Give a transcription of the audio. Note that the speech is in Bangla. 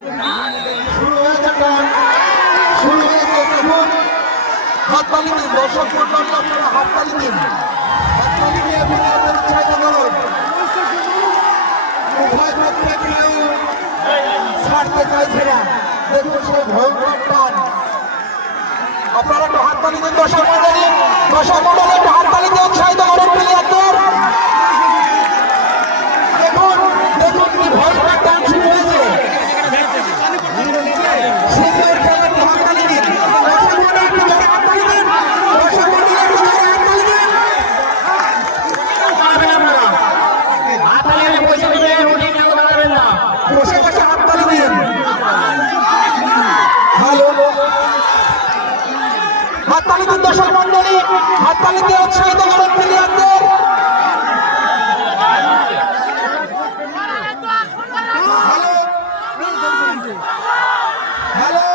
শুরু হয়েছে শুরু হয়েছে দেখুন হাততালি দিন দর্শক মন্ডলী আপনারা হাততালি দিন হাততালি দিয়ে বিনোদন উৎসাহিত করুন উভয় পক্ষে কেউ ছাড়তে চাইছে না দেখুন সেই ভয়ঙ্কর টান আপনারা একটু হাততালি দিন দর্শক মন্ডলী একটু হাততালি দিয়ে উৎসাহিত করুন প্লেয়ারদের দেখুন দেখুন কি ভয়ঙ্কর টান শুরু হয়েছে হাততালি দিন দর্শক মন্ডলী হাততালি দিয়ে উৎসাহিত করুন প্লেয়ারদের হ্যালো